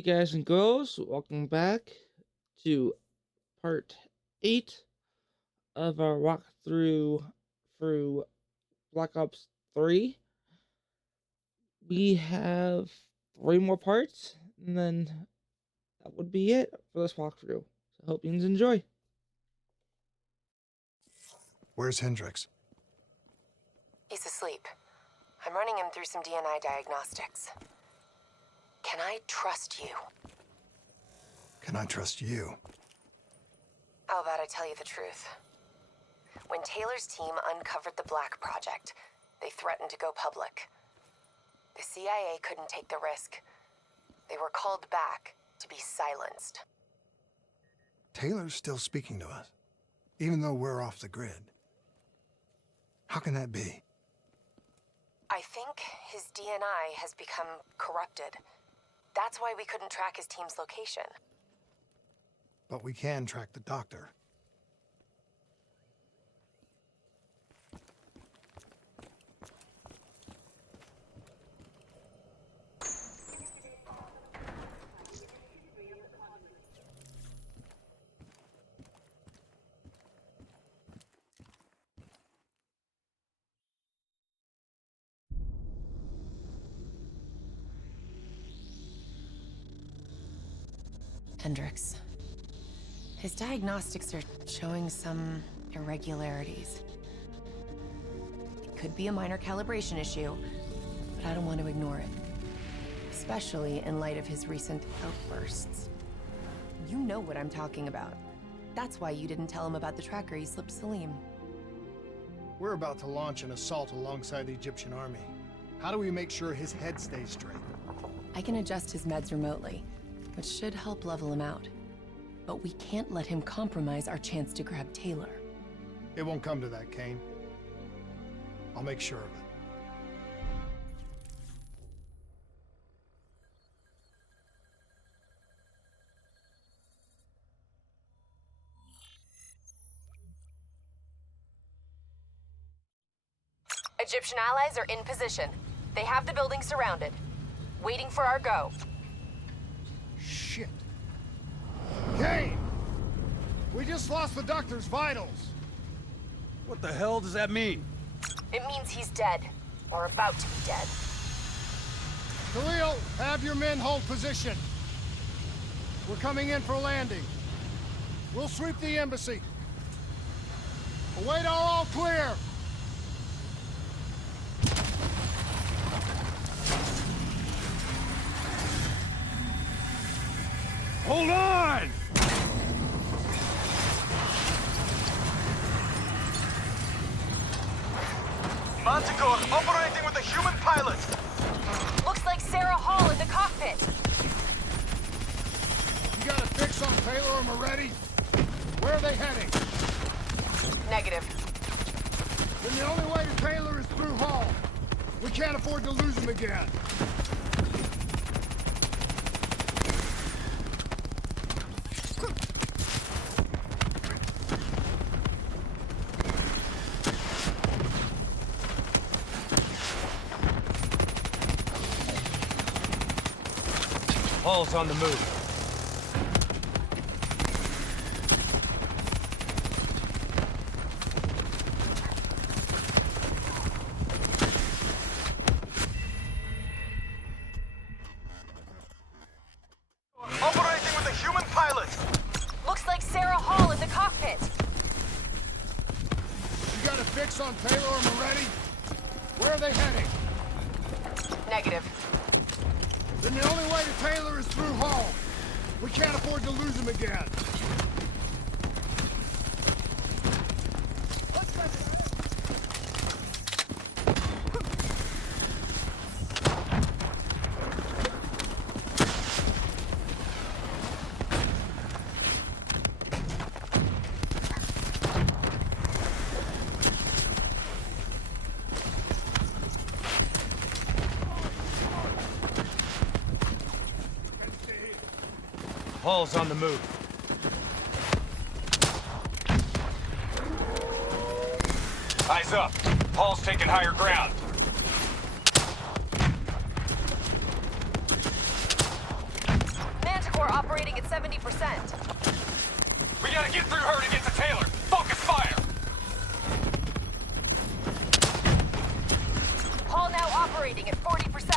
Hey guys and girls, welcome back to part 8 of our walkthrough through Black Ops 3. We have 3 more parts, and then that would be it for this walkthrough. So hope you enjoy. Where's Hendricks? He's asleep. I'm running him through some DNA diagnostics. Can I trust you? Can I trust you? How about I tell you the truth? When Taylor's team uncovered the Black Project, they threatened to go public. The CIA couldn't take the risk. They were called back to be silenced. Taylor's still speaking to us, even though we're off the grid. How can that be? I think his DNA has become corrupted. That's why we couldn't track his team's location. But we can track the doctor. Hendricks. His diagnostics are showing some irregularities. It could be a minor calibration issue, but I don't want to ignore it. Especially in light of his recent outbursts. You know what I'm talking about. That's why you didn't tell him about the tracker he slipped Salim. We're about to launch an assault alongside the Egyptian army. How do we make sure his head stays straight? I can adjust his meds remotely, which should help level him out. But we can't let him compromise our chance to grab Taylor. It won't come to that, Kane. I'll make sure of it. Egyptian allies are in position. They have the building surrounded, waiting for our go. Shit. Kane! We just lost the doctor's vitals. What the hell does that mean? It means he's dead, or about to be dead. Khalil, have your men hold position. We're coming in for landing. We'll sweep the embassy. Await our all clear. Hold on! Manticore operating with a human pilot. Looks like Sarah Hall in the cockpit. You got a fix on Taylor or Moretti? Where are they heading? Negative. Then the only way to Taylor is through Hall. We can't afford to lose him again. Hall's on the move. Operating with a human pilot. Looks like Sarah Hall in the cockpit. You got a fix on Taylor or Moretti? Where are they heading? Negative. Then the only way to Taylor is through Hall. We can't afford to lose him again. Hall's on the move. Eyes up. Hall's taking higher ground. operating at 70%. We gotta get through her to get to Taylor. Focus fire! Hall now operating at 40%.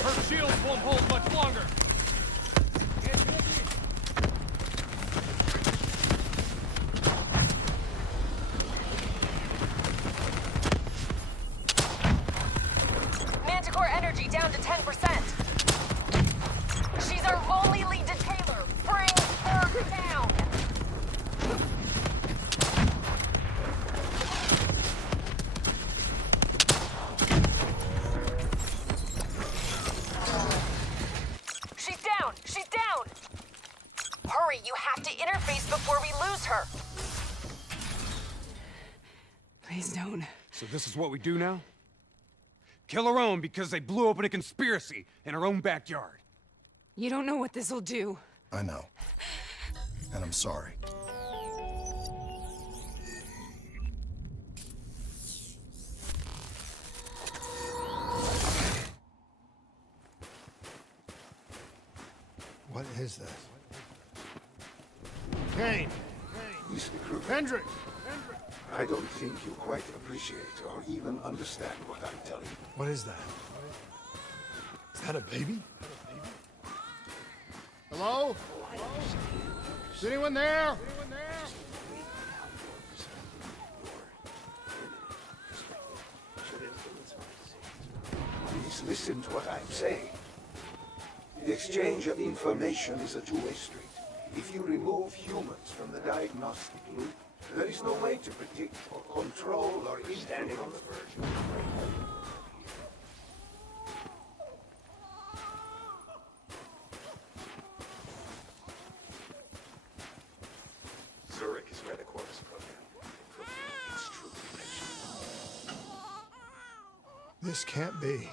Her shields won't hold much longer. Manticore energy down to 10%. She's our only lead to Taylor. Bring her down. She's down. She's down. Hurry, you have to interface before we lose her. Please don't. So this is what we do now? Kill our own because they blew open a conspiracy in our own backyard. You don't know what this'll do. I know. And I'm sorry. What is this? Kane! Mr. Kruger, Hendricks! I don't think you quite appreciate or even understand what I'm telling you. What is that? Is that a baby? Hello? Is anyone there? Please listen to what I'm saying. The exchange of information is a two-way street. If you remove humans from the diagnostic loop, there is no way to predict or control or standing on the verge of a breakthrough. Zurich is where the Corvus program fulfilled its true potential. This can't be.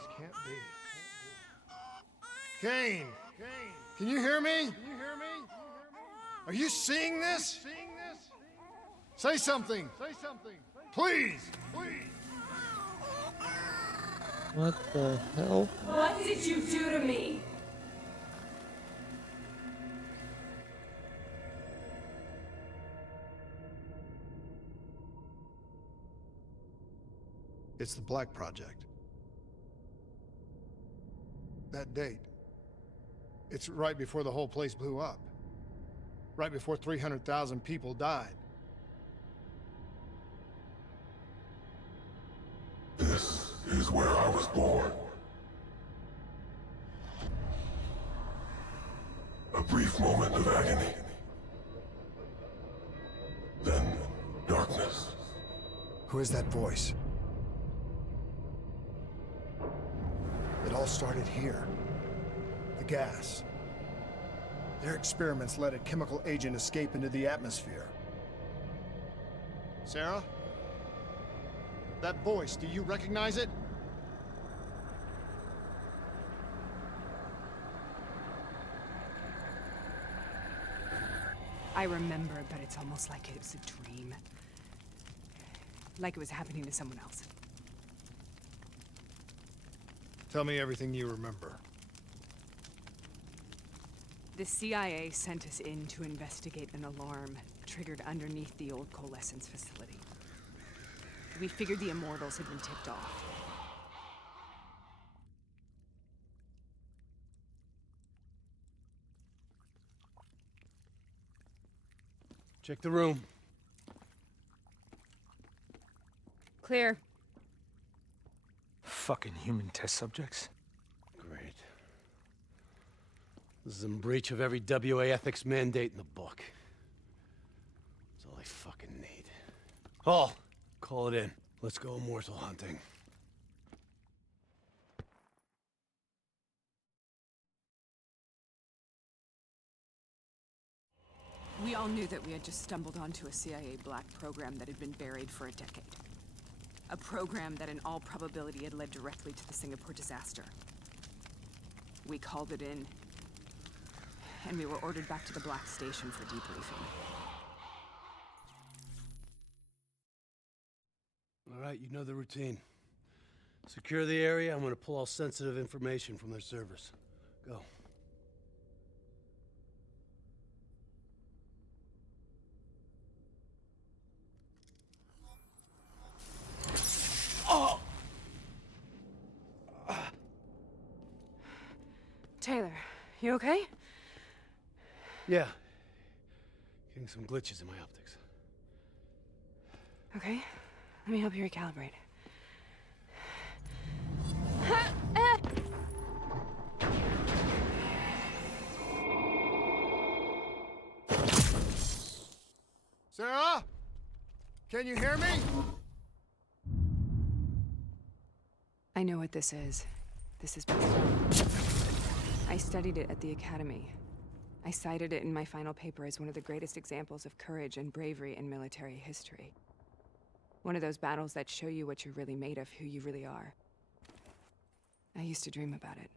Kane! Can you hear me? Are you seeing this? Say something! Please! What the hell? What did you do to me? It's the Black Project. That date. It's right before the whole place blew up. Right before 300,000 people died. This is where I was born. A brief moment of agony. Then darkness. Who is that voice? It all started here. The gas. Their experiments let a chemical agent escape into the atmosphere. Sarah? That voice, do you recognize it? I remember, but it's almost like it was a dream. Like it was happening to someone else. Tell me everything you remember. The CIA sent us in to investigate an alarm triggered underneath the old coalescence facility. We figured the Immortals had been tipped off. Check the room. Clear. Fucking human test subjects. Great. This is in breach of every WA ethics mandate in the book. That's all I fucking need. Hall, call it in. Let's go immortal hunting. We all knew that we had just stumbled onto a CIA black program that had been buried for a decade. A program that in all probability had led directly to the Singapore disaster. We called it in, and we were ordered back to the Black Station for debriefing. All right, you know the routine. Secure the area. I'm gonna pull all sensitive information from their servers. Go. You okay? Yeah. Getting some glitches in my optics. Okay. Let me help you recalibrate. Sarah? Can you hear me? I know what this is. This is... I studied it at the Academy. I cited it in my final paper as one of the greatest examples of courage and bravery in military history. One of those battles that show you what you're really made of, who you really are. I used to dream about it.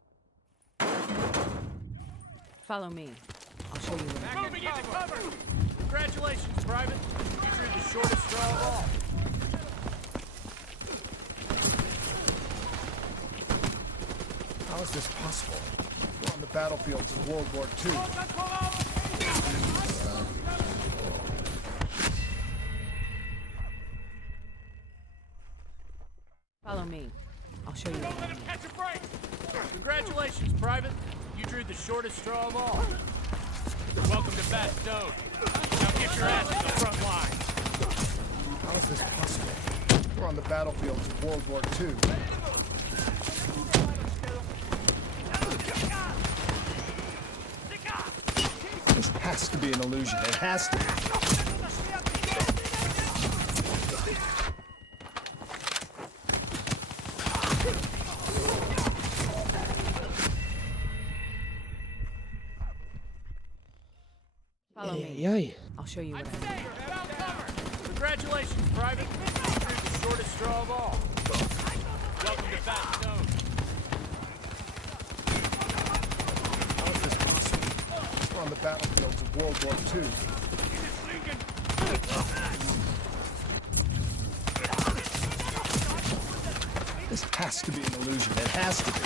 Follow me. I'll show you what. Moving into cover! Congratulations, Private. You drew the shortest straw of all. How is this possible? We're on the battlefields of World War II. Follow me. I'll show you. Don't let him catch a break! Congratulations, Private. You drew the shortest straw of all. Welcome to Bat Stone. Now get your ass to the front line. How is this possible? We're on the battlefields of World War II. This has to be an illusion. It has to be. Follow me. Yay. I'll show you what I mean. Congratulations, Private. You drew the shortest straw of all. Welcome to Bat Stone. How is this possible? We're on the battlefields of World War II. This has to be an illusion. It has to be.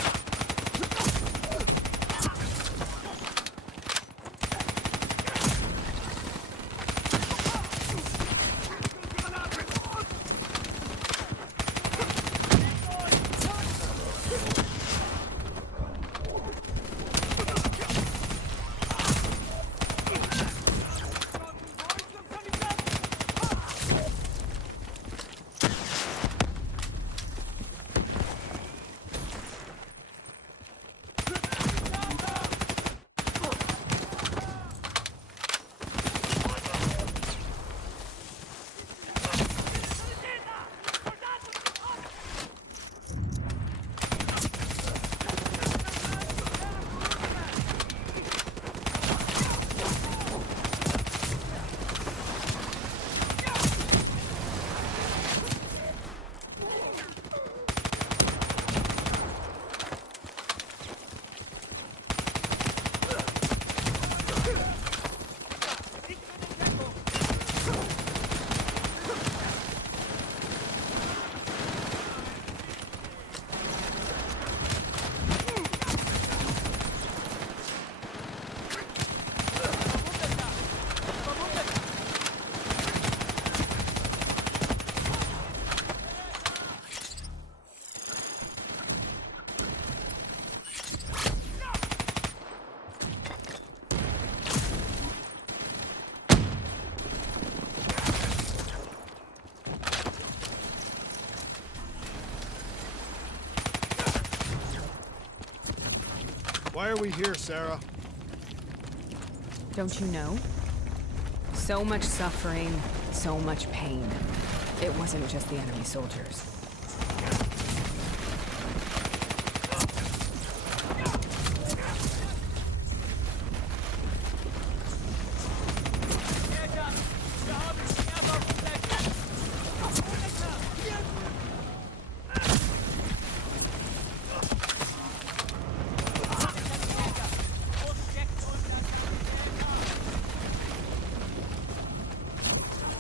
Why are we here, Sarah? Don't you know? So much suffering, so much pain. It wasn't just the enemy soldiers.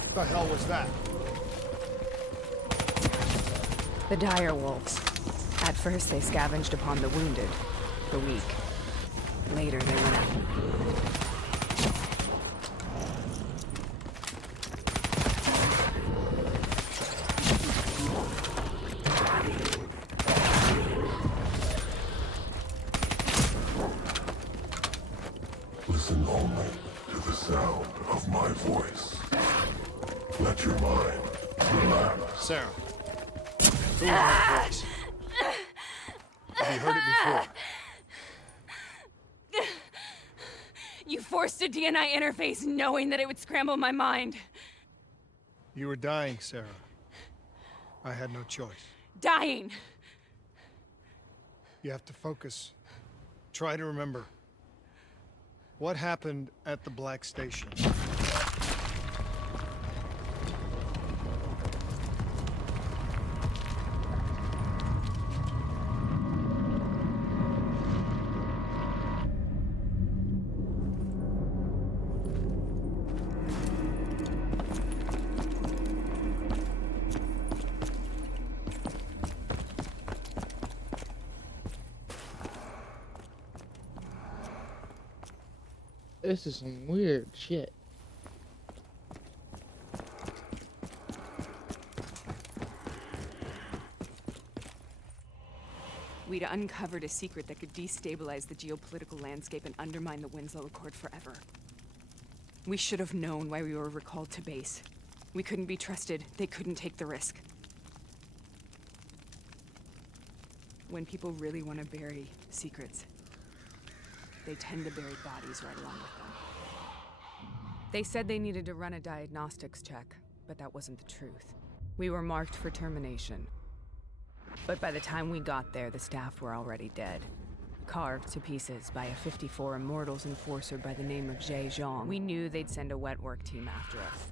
What the hell was that? The dire wolves. At first they scavenged upon the wounded, the weak. Later they went out. my voice. Let your mind relax. Sarah. Who is that voice? Have you heard it before? You forced a DNI interface knowing that it would scramble my mind. You were dying, Sarah. I had no choice. Dying. You have to focus. Try to remember. What happened at the Black Station? This is some weird shit. We'd uncovered a secret that could destabilize the geopolitical landscape and undermine the Winslow Accord forever. We should have known why we were recalled to base. We couldn't be trusted. They couldn't take the risk. When people really want to bury secrets, they tend to bury bodies right along with them. They said they needed to run a diagnostics check, but that wasn't the truth. We were marked for termination. But by the time we got there, the staff were already dead. Carved to pieces by a 54 Immortals enforcer by the name of Jay Zhang. We knew they'd send a wet work team after us.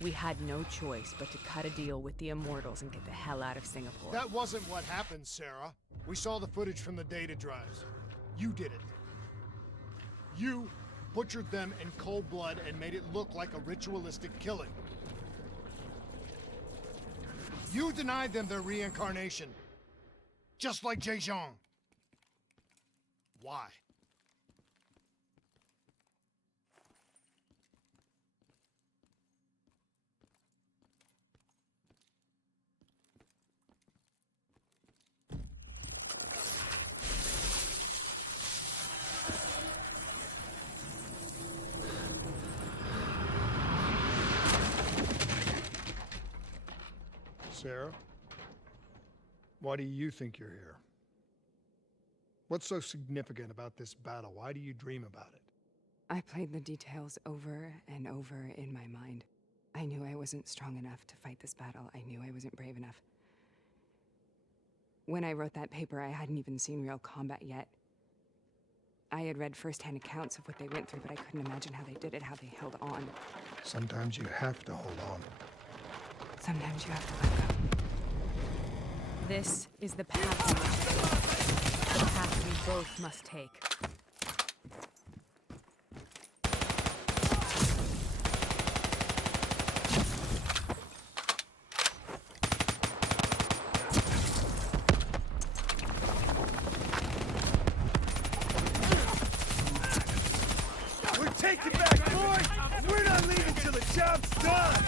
We had no choice but to cut a deal with the Immortals and get the hell out of Singapore. That wasn't what happened, Sarah. We saw the footage from the data drives. You did it. You butchered them in cold blood and made it look like a ritualistic killing. You denied them their reincarnation. Just like Jay Zhang. Why? Sarah, why do you think you're here? What's so significant about this battle? Why do you dream about it? I played the details over and over in my mind. I knew I wasn't strong enough to fight this battle. I knew I wasn't brave enough. When I wrote that paper, I hadn't even seen real combat yet. I had read firsthand accounts of what they went through, but I couldn't imagine how they did it, how they held on. Sometimes you have to hold on. Sometimes you have to let go. This is the path we must take. The path we both must take. We're taking back, boys! We're not leaving till the job's done!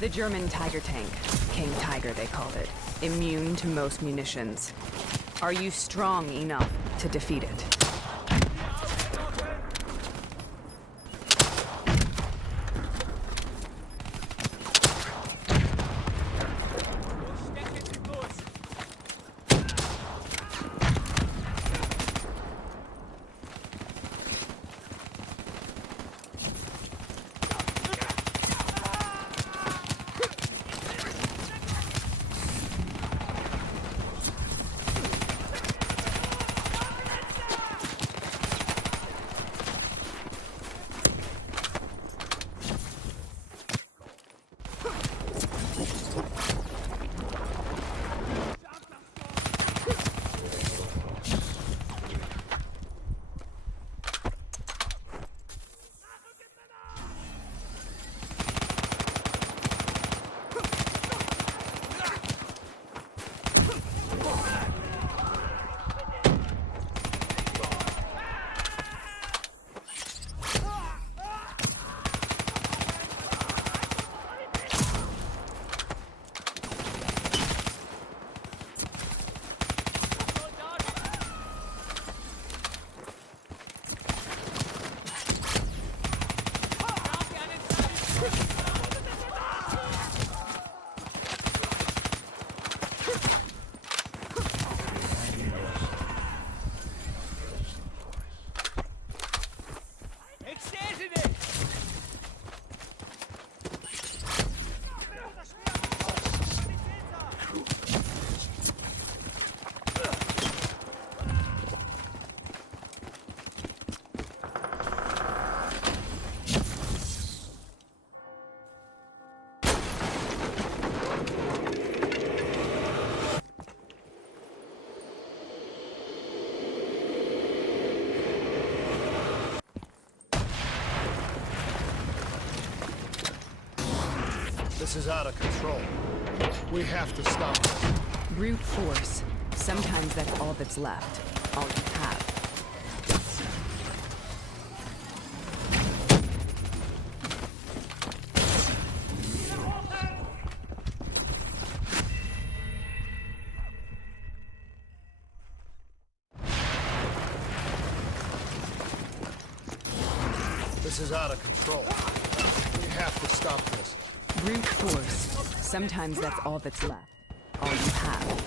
The German Tiger tank. King Tiger, they called it. Immune to most munitions. Are you strong enough to defeat it? This is out of control. We have to stop this. Brute force. Sometimes that's all that's left. All you have. This is out of control. We have to stop this. Brute force. Sometimes that's all that's left. All you have.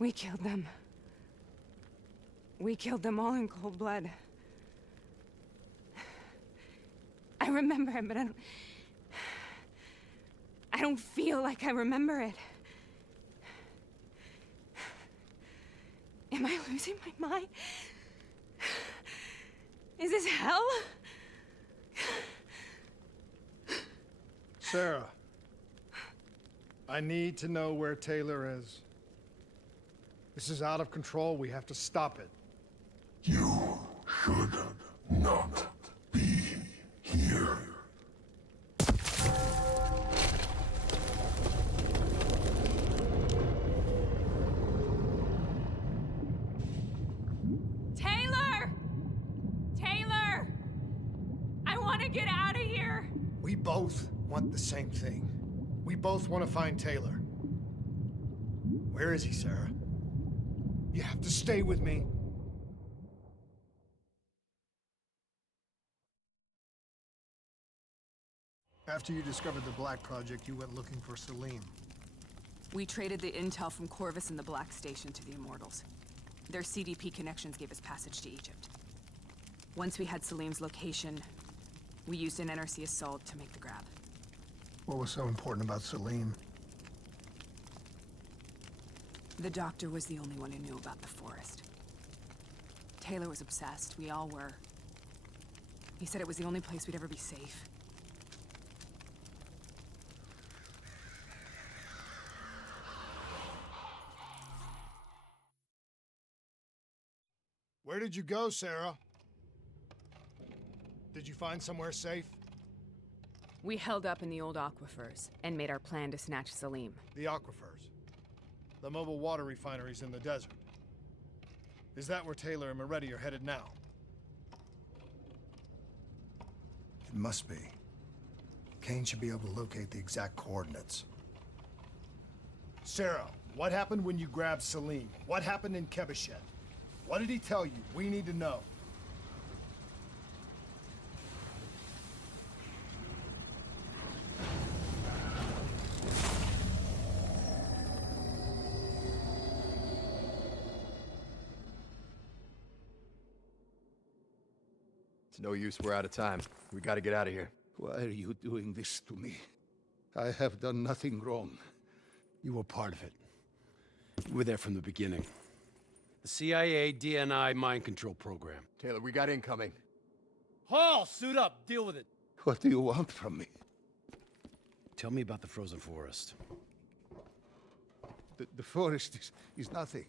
We killed them. We killed them all in cold blood. I remember it, but I don't feel like I remember it. Am I losing my mind? Is this hell? Sarah. I need to know where Taylor is. This is out of control. We have to stop it. You should not be here. Taylor! Taylor! I want to get out of here! We both want the same thing. We both want to find Taylor. Where is he, Sarah? You have to stay with me. After you discovered the Black Project, you went looking for Salim. We traded the intel from Corvus and the Black Station to the Immortals. Their CDP connections gave us passage to Egypt. Once we had Salim's location, we used an NRC assault to make the grab. What was so important about Salim? The doctor was the only one who knew about the forest. Taylor was obsessed. We all were. He said it was the only place we'd ever be safe. Where did you go, Sarah? Did you find somewhere safe? We held up in the old aquifers and made our plan to snatch Salim. The aquifers. The mobile water refineries in the desert. Is that where Taylor and Moretti are headed now? It must be. Kane should be able to locate the exact coordinates. Sarah, what happened when you grabbed Salim? What happened in Kebashet? What did he tell you? We need to know. It's no use, we're out of time. We gotta get out of here. Why are you doing this to me? I have done nothing wrong. You were part of it. You were there from the beginning. The CIA DNI mind control program. Taylor, we got incoming. Hall, suit up, deal with it. What do you want from me? Tell me about the frozen forest. The forest is nothing.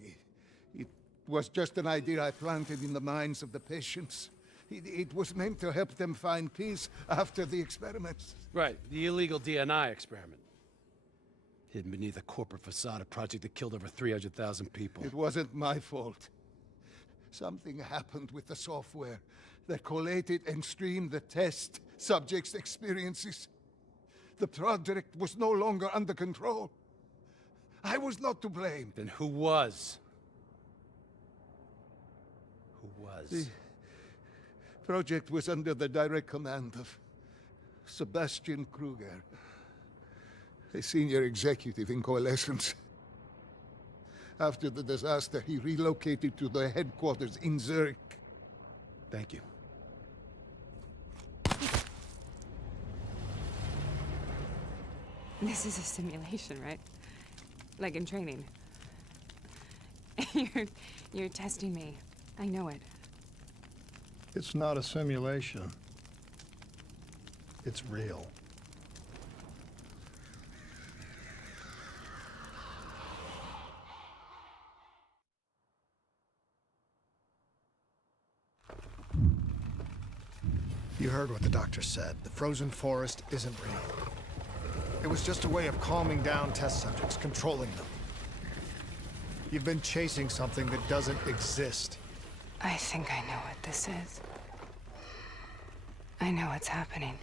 It was just an idea I planted in the minds of the patients. It was meant to help them find peace after the experiments. Right, the illegal DNI experiment. Hidden beneath a corporate facade, a project that killed over 300,000 people. It wasn't my fault. Something happened with the software that collated and streamed the test subjects' experiences. The project was no longer under control. I was not to blame. Then who was? Who was? The project was under the direct command of Sebastian Kruger, a senior executive in Coalescence. After the disaster, he relocated to the headquarters in Zurich. Thank you. This is a simulation, right? Like in training. You're testing me. I know it. It's not a simulation. It's real. You heard what the doctor said. The frozen forest isn't real. It was just a way of calming down test subjects, controlling them. You've been chasing something that doesn't exist. I think I know what this is. I know what's happening.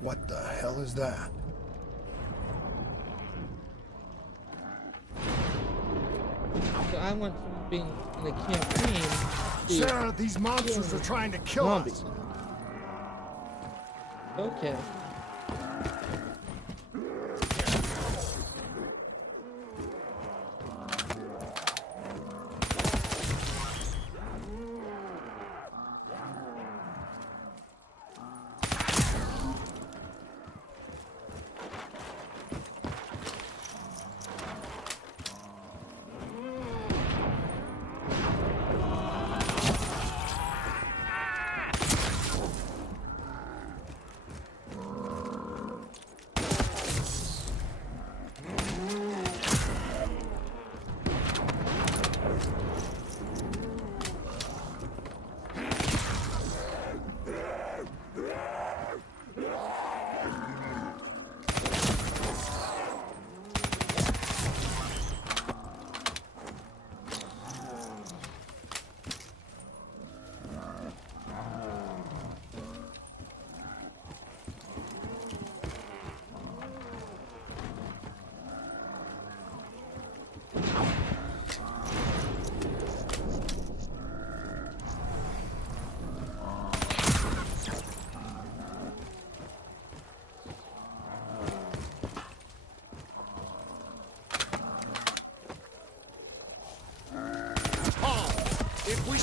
What the hell is that? So I went from being in the campaign to Sarah, these monsters are trying to kill zombies. us. Okay.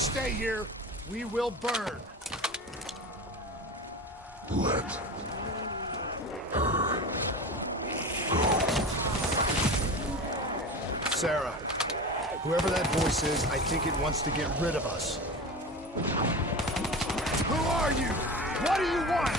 stay here, we will burn. Let Sarah, whoever that voice is, I think it wants to get rid of us. Who are you? What do you want?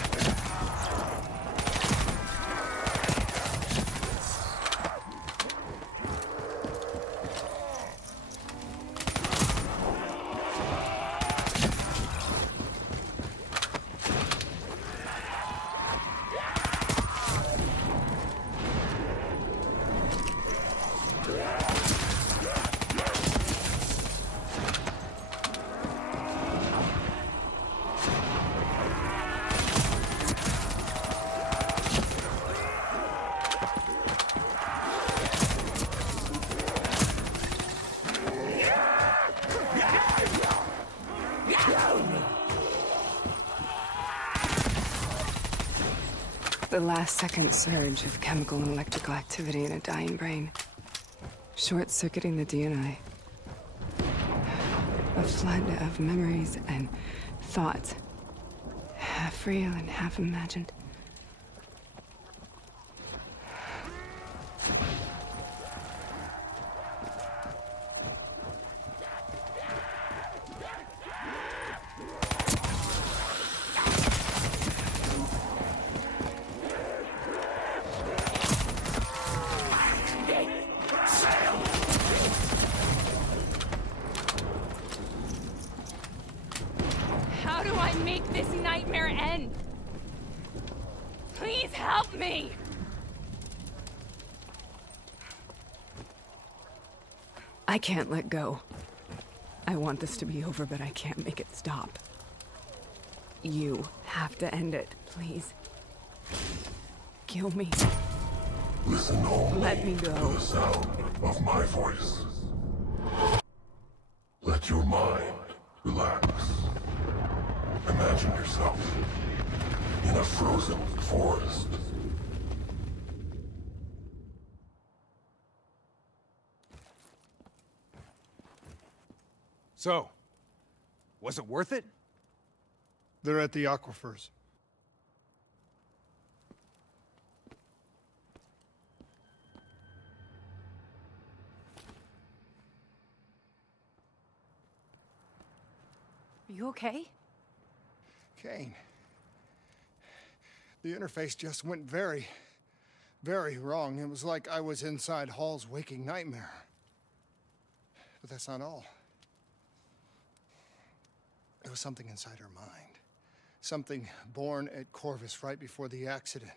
The last-second surge of chemical and electrical activity in a dying brain. Short-circuiting the DNA. A flood of memories and thoughts. Half real and half imagined. How do I make this nightmare end? Please help me! I can't let go. I want this to be over, but I can't make it stop. You have to end it, please. Kill me. listen only Let me to go. the sound of my voice. Let your mind relax. Imagine yourself in a frozen forest. So, was it worth it? They're at the aquifers. Are you okay? Kane. The interface just went very, very wrong. It was like I was inside Hall's waking nightmare. But that's not all. There was something inside her mind. Something born at Corvus right before the accident.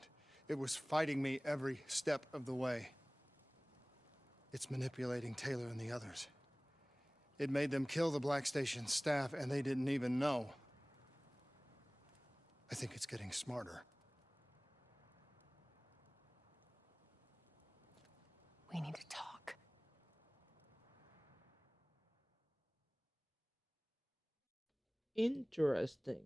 It was fighting me every step of the way. It's manipulating Taylor and the others. It made them kill the Black Station staff, and they didn't even know. I think it's getting smarter. We need to talk. Interesting.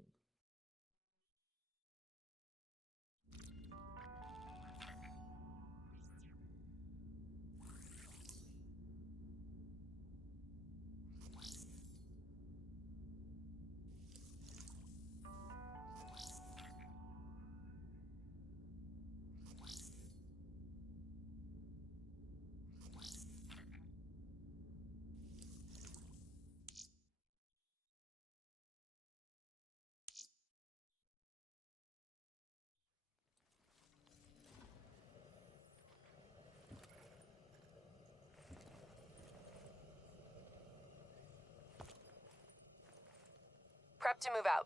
Prep to move out.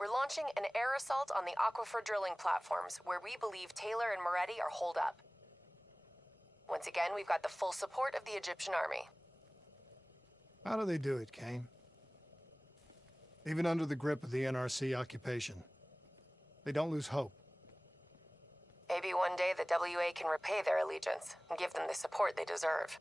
We're launching an air assault on the aquifer drilling platforms, where we believe Taylor and Moretti are holed up. Once again, we've got the full support of the Egyptian army. How do they do it, Kane? Even under the grip of the NRC occupation, they don't lose hope. Maybe one day the WA can repay their allegiance and give them the support they deserve.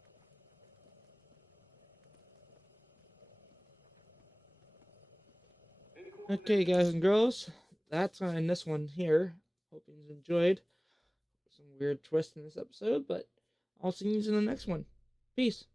Okay, guys and girls, that's on this one here. Hope you enjoyed. Some weird twist in this episode, but I'll see you in the next one. Peace.